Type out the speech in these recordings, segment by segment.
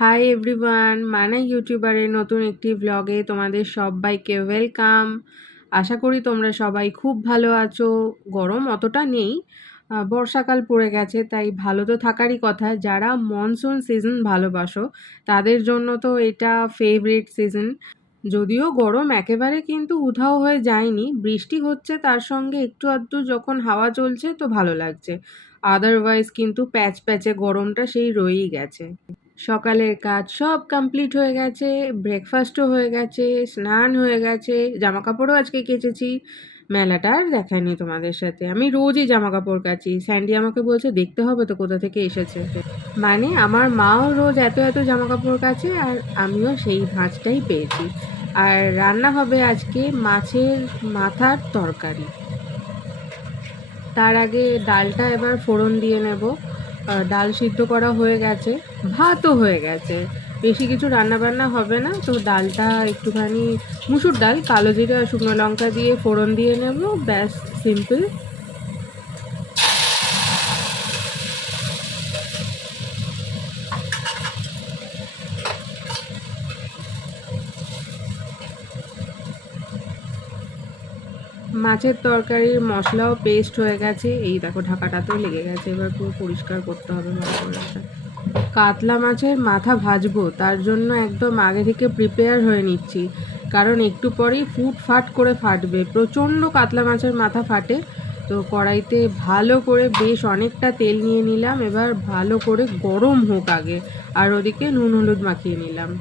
Hi everyone, মানা ইউটিউবারের নতুন একটি ব্লগে তোমাদের সবাইকে ওয়েলকাম। আশা করি তোমরা সবাই খুব ভালো আছো। গরম অতটা নেই, বর্ষাকাল পড়ে গেছে, তাই ভালো তো থাকারই কথা। যারা মনসুন সিজন ভালোবাসো তাদের জন্য তো এটা ফেভারিট সিজন। যদিও গরম একেবারে কিন্তু উধাও হয়ে যায়নি, বৃষ্টি হচ্ছে, তার সঙ্গে একটু আধটু যখন হাওয়া চলছে তো ভালো লাগছে। আদারওয়াইজ কিন্তু প্যাচ প্যাচে গরমটা সেই রয়েই গেছে। সকালের কাজ সব কমপ্লিট হয়ে গেছে, ব্রেকফাস্টও হয়ে গেছে, স্নান হয়ে গেছে, জামা কাপড়ও আজকে কেচেছি। মেলাটা আর দেখায়নি তোমাদের সাথে। আমি রোজই জামা কাপড় কাচি, স্যান্ডি আমাকে বলছে দেখতে হবে তো কোথা থেকে এসেছে। মানে আমার মাও রোজ এত এত জামা কাপড় কাচে, আর আমিও সেই ধাঁচটাই পেয়েছি। আর রান্না হবে আজকে মাছের মাথার তরকারি। তার আগে ডালটা এবার ফোড়ন দিয়ে নেব। ডাল সিদ্ধ করা হয়ে গেছে, ভাতও হয়ে গেছে, বেশি কিছু রান্নাবান্না হবে না। তো ডালটা একটুখানি মুসুর ডাল, কালো জিরে আর শুকনো লঙ্কা দিয়ে ফোড়ন দিয়ে নেব, ব্যাস সিম্পল। মাছের তরকারির মশলাও পেস্ট হয়ে গেছে, এই দেখো ঢাকাটাতেও লেগে গেছে, এবার পুরো পরিষ্কার করতে হবে ভালো করে। কাতলা মাছের মাথা ভাজবো, তার জন্য একদম আগে থেকে প্রিপেয়ার হয়ে নিচ্ছি, কারণ একটু পরেই ফুটফাট করে ফাটবে। প্রচণ্ড কাতলা মাছের মাথা ফাটে। তো কড়াইতে ভালো করে বেশ অনেকটা তেল নিয়ে নিলাম, এবার ভালো করে গরম হোক আগে, আর ওদিকে নুন হলুদ মাখিয়ে নিলাম।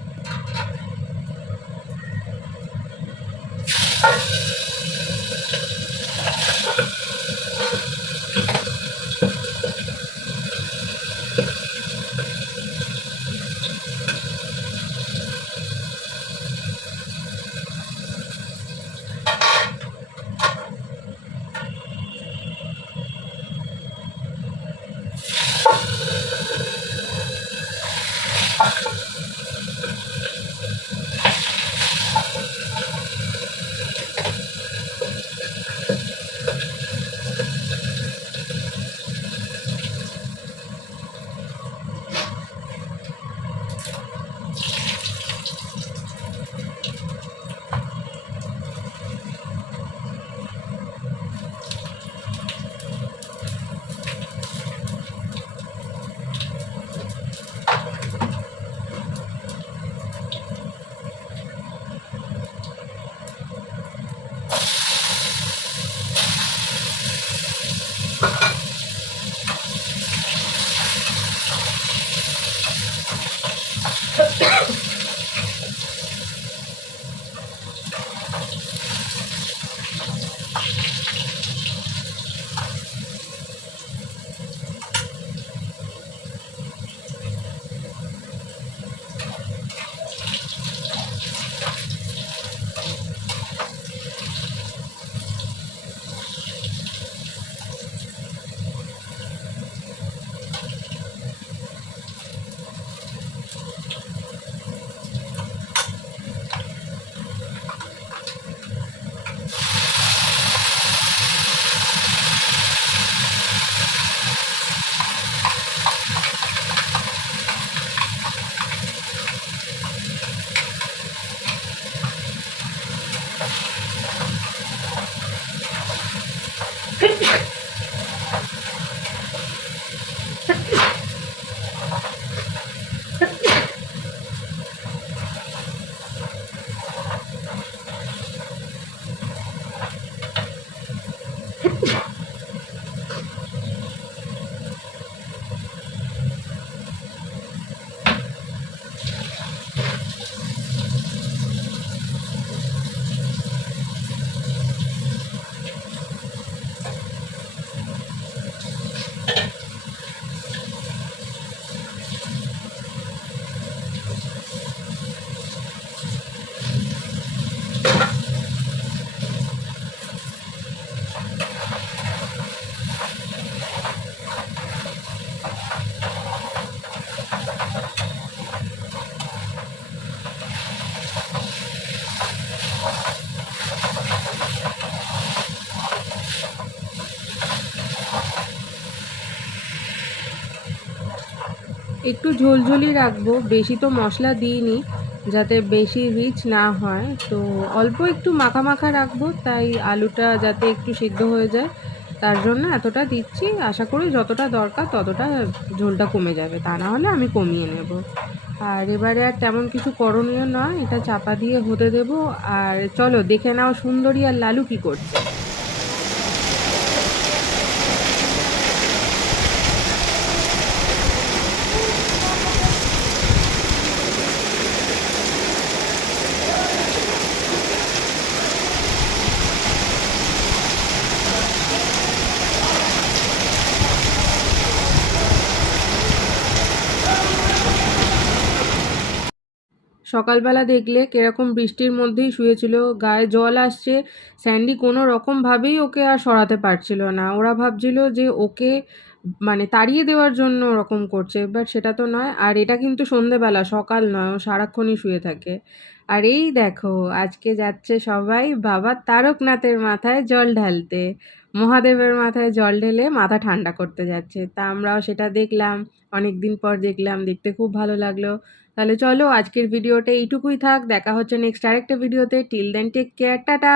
একটু ঝোলঝোলই রাখবো, বেশি তো মশলা দিইনি যাতে বেশি রিচ না হয়। তো অল্প একটু মাখা মাখা রাখবো, তাই আলুটা যাতে একটু সিদ্ধ হয়ে যায় তার জন্য এতটা দিচ্ছি। আশা করি যতটা দরকার ততটা ঝোলটা কমে যাবে, তা না হলে আমি কমিয়ে নেব। আর এবারে আর তেমন কিছু করণীয় নয়, এটা চাপা দিয়ে হতে দেবো। আর চলো দেখে নাও সুন্দরী আর লালু কি করছে। সকালবেলা দেখলে কিরকম বৃষ্টির মধ্যেই শুয়েছিল, গায়ে জল আসছে। স্যান্ডি কোনো রকমভাবেই ওকে আর সরাতে পারছিল না। ওরা ভাবছিল যে ওকে মানে তাড়িয়ে দেওয়ার জন্য ওরকম করছে, বাট সেটা তো নয়। আর এটা কিন্তু সন্ধেবেলা, সকাল নয়, ও সারাক্ষণই শুয়ে থাকে। আর এই দেখো আজকে যাচ্ছে সবাই বাবা তারকনাথের মাথায় জল ঢালতে। মহাদেবের মাথায় জল ঢেলে মাথা ঠান্ডা করতে যাচ্ছে, তা আমরাও সেটা দেখলাম। অনেক দিন পর দেখলাম, দেখতে খুব ভালো লাগলো। তাহলে চলো আজকের ভিডিওটা এইটুকুই থাক, দেখা হচ্ছে নেক্সট আরেকটা ভিডিওতে। Till then take care, tata.